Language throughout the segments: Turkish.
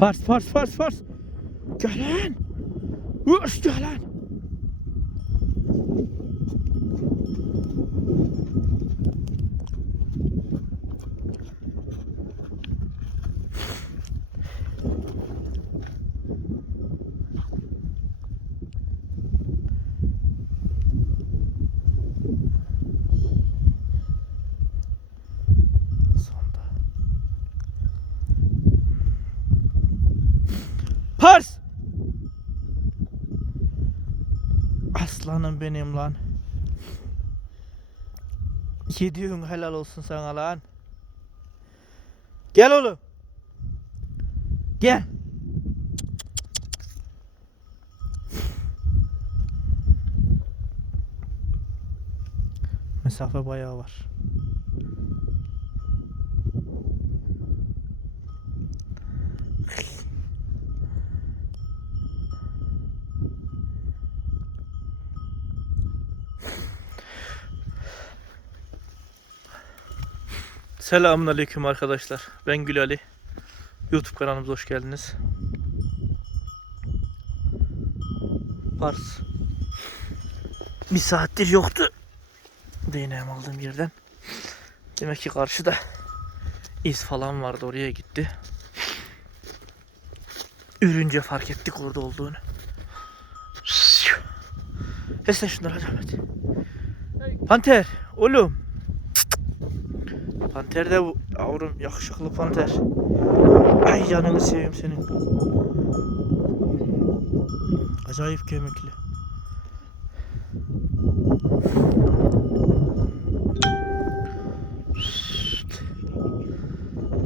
Pars pars pars pars. Gel lan. Vurs gel lan. Pars! Aslanım benim lan. Yediğin helal olsun sana lan. Gel oğlum. Gel. Mesafe bayağı var. Selamun Aleyküm arkadaşlar. Ben Gül Ali. YouTube kanalımıza hoş geldiniz. Pars. Bir saattir yoktu. Değneğim aldığım yerden. Demek ki karşıda iz falan vardı oraya gitti. Ürünce fark ettik orada olduğunu. Esne şunları hadi. Panter oğlum. Panter de bu. Yavrum yakışıklı panter. Ay canını seveyim senin. Acayip kemikli.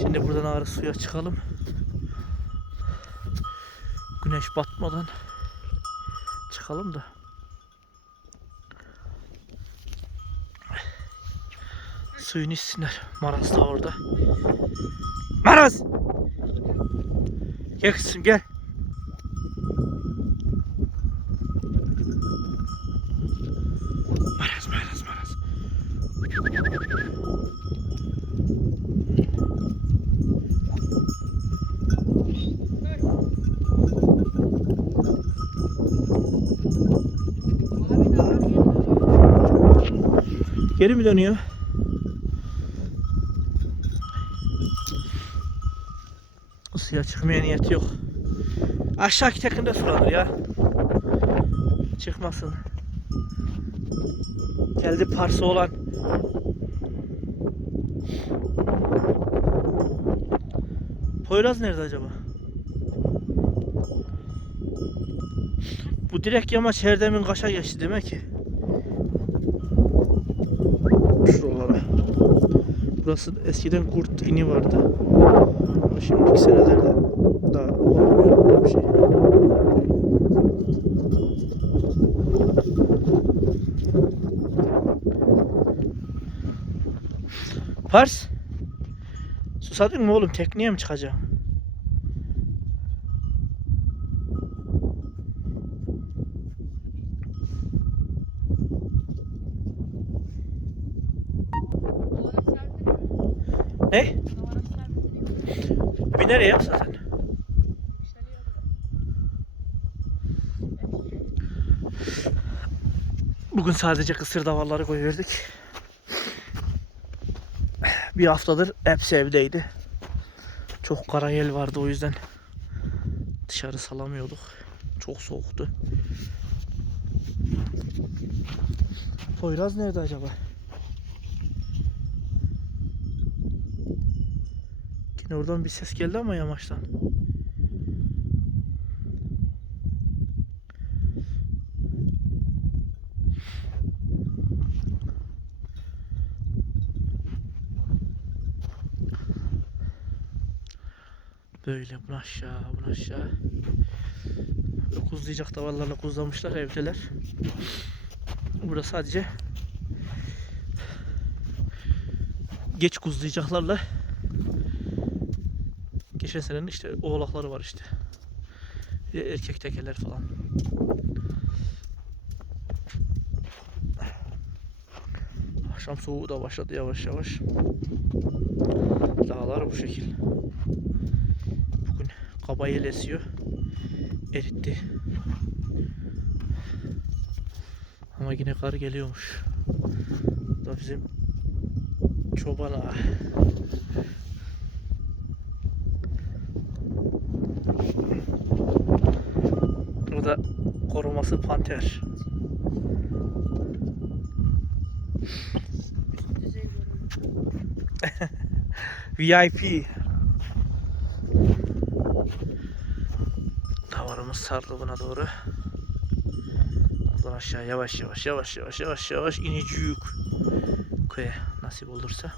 Şimdi buradan ağrı suya çıkalım. Güneş batmadan çıkalım da. Suyun içsinler. Maraz da orada. Maraz! Gel kızım gel. Maraz maraz maraz. Geri mi dönüyor? Suya çıkmaya niyeti yok. Aşağıki tekinde sulanır ya. Çıkmasın. Geldi parsı olan. Poyraz nerede acaba? Bu direkt yamaç Herdemin Kaş'a geçti demek ki. Şuralara. Burası eskiden kurt ini vardı. Ama şimdiki senelerde daha olmuyor bir şey. Pars. Susadın mı oğlum? Tekneye mi çıkacağım? Ne? Bir nereye ya zaten? Bugün sadece kısır davalları koyuverdik. Bir haftadır hepsi evdeydi. Çok karayel vardı o yüzden dışarı salamıyorduk. Çok soğuktu. Poyraz nerede acaba? Yine oradan bir ses geldi ama yamaçtan. Böyle bunu aşağı, bunu aşağı. Kuzlayacak davallarla kuzlamışlar evdeler. Burada sadece geç kuzlayacaklarla geçen senenin işte oğlakları var işte. Erkek tekeler falan. Akşam soğuğu da başladı yavaş yavaş. Dağlar bu şekil. Bugün kaba yel esiyor. Eritti. Ama yine kar geliyormuş. Da bizim çoban. Bu da koruması panter. VIP. Davarımız sardı buna doğru. Buradan aşağı yavaş yavaş yavaş yavaş yavaş yavaş ineceğiz. Köye nasip olursa.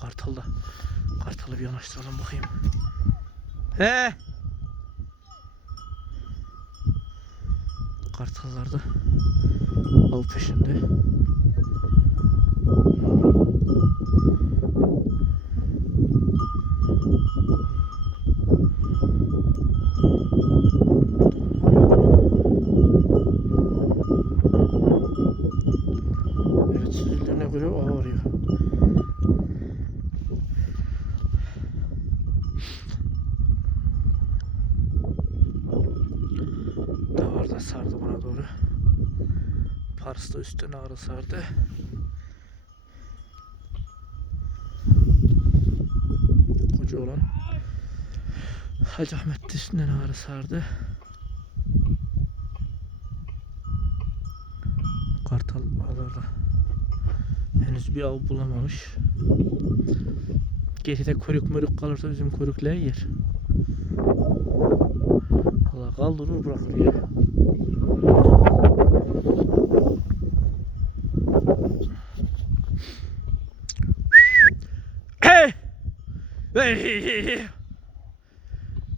Kartal da. Kartalı bir yanaştıralım bakayım. He. Kartallar da av peşinde. Da sardı buna doğru. Pars da üstten ağrı sardı. Koca olan Hacı Ahmet de üstünden ağrı sardı. Kartal ağlarda henüz bir av bulamamış. Geride kuyruk mürük kalırsa bizim kuyrukları yer. Allah kaldırır bırakır ya.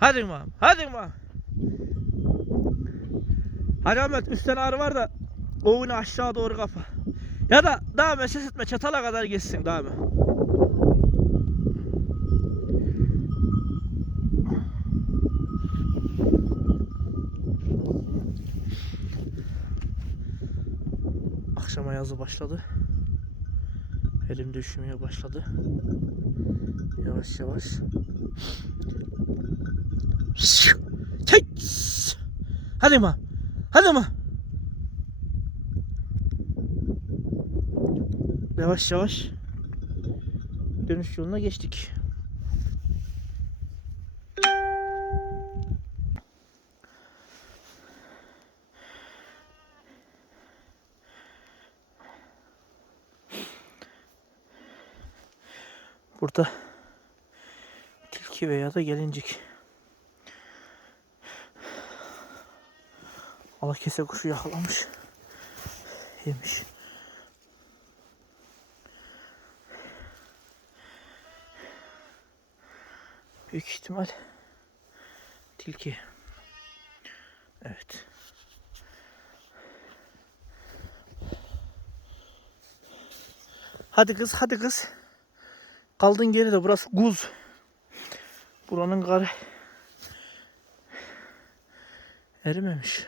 Hadi imam, hadi imam. Hadi Ahmet üstten ağrı var da ovunu aşağı doğru kapa. Ya da daha mesaj etme çatala kadar geçsin daha mı? Yazı başladı. Elimde üşümeye başladı. Yavaş yavaş. Hadi ma. Hadi ma. Yavaş yavaş dönüş yoluna geçtik. Tilki veya da gelincik. Alakese kuşu yakalamış. Yemiş. Büyük ihtimal tilki. Evet. Hadi kız, hadi kız. Kaldın geride burası guz. Buranın karı erimemiş.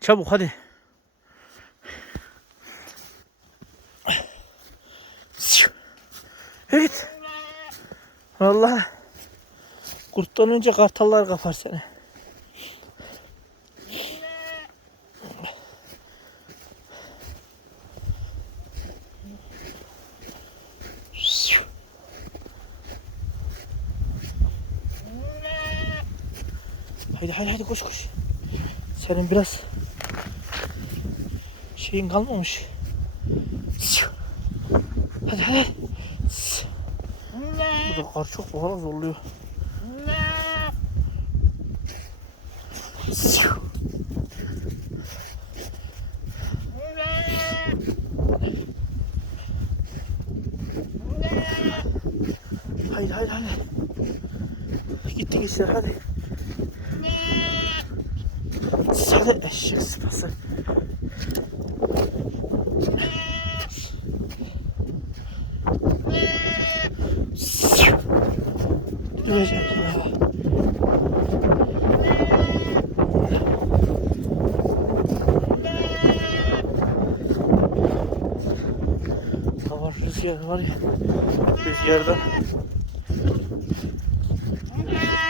Çabuk hadi. Evet. Vallahi kurttan önce kartallar kapar seni. Haydi haydi haydi koş koş. Senin biraz şeyin kalmamış. Hadi hadi. Burada kar çok bana zorluyor. Haydi haydi haydi. Gitti gitsin hadi. Eşek sıpası. Duracağım ya. Hava rüzgar var ya. Rüzgardan.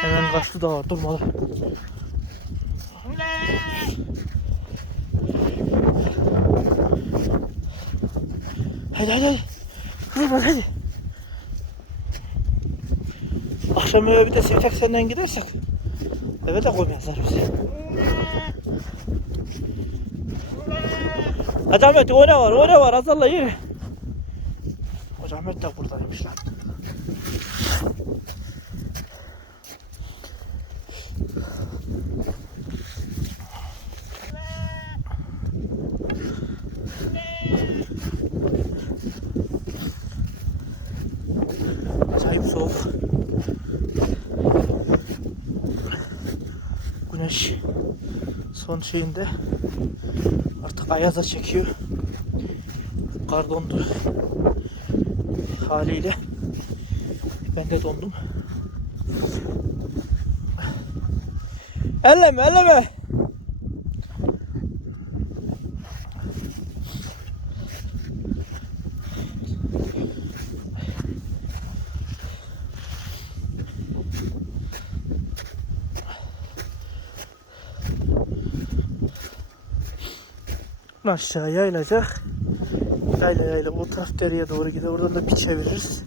Hemen kaçtı da var durmadı. Hadi hadi hadi. Hadi lan hadi. Akşam eve bir de Sevtek senden gidersek eve de koymazlar bizi. Hadi Ahmet o ne var o ne var azalla yürü. Hoca Ahmet de buradaymış lan. Acayip soğuk. Güneş son şeyinde artık ayaza çekiyor. Kar dondu. Haliyle ben de dondum. Elleme elleme. Aşağı yayılacak. Yayla yayla o taraf dereye doğru gider. Oradan da bir çeviririz.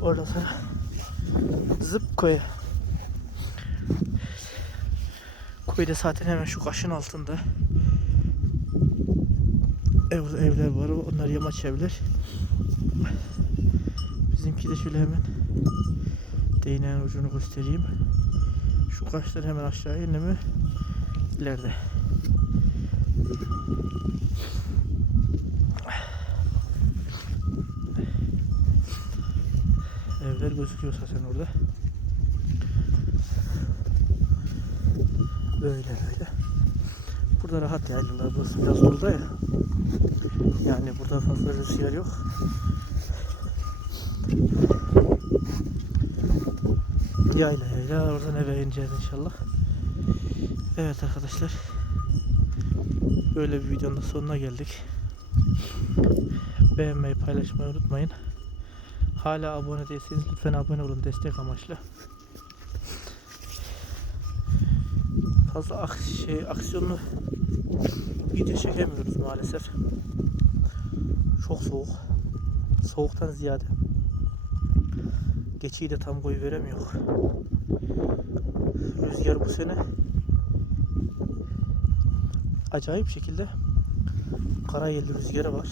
Oradan sonra zıp. Koy da zaten hemen şu kaşın altında. Ev, evler var. Onlar yamaç evler. Bizimki de şöyle hemen değneğin ucunu göstereyim. Şu kaşlar hemen aşağı indi mi ileride. Evler gözüküyor zaten orada. Böyle böyle. Burada rahat yaylalar. Burası biraz burada ya. Yani burada fazla rüzgar yok. Yayla yayla oradan eve ineceğiz inşallah. Evet arkadaşlar. Böyle bir videonun sonuna geldik. Beğenmeyi paylaşmayı unutmayın. Hala abone değilseniz lütfen abone olun destek amaçlı. Fazla ak şey aksiyonlu video çekemiyoruz maalesef. Çok soğuk. Soğuktan ziyade geçiyi de tam koyu veremiyor. Rüzgar bu sene acayip şekilde Karayel rüzgarı var.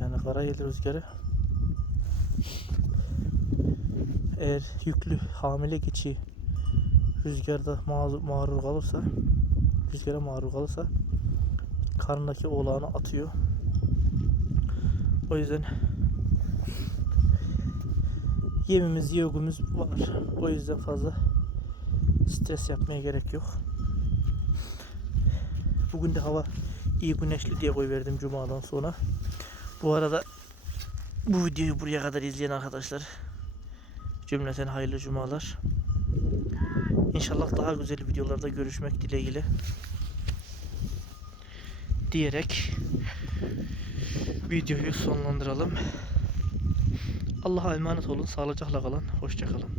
Yani Karayel rüzgarı eğer yüklü hamile geçi rüzgarda maruz, kalırsa rüzgara maruz kalırsa karnındaki oğlanı atıyor. O yüzden yemimiz yogumuz var. O yüzden fazla stres yapmaya gerek yok. Bugün de hava iyi güneşli diye koy verdim cumadan sonra. Bu arada bu videoyu buraya kadar izleyen arkadaşlar cümleten hayırlı cumalar. İnşallah daha güzel videolarda görüşmek dileğiyle. Diyerek videoyu sonlandıralım. Allah'a emanet olun. Sağlıcakla kalın. Hoşça kalın.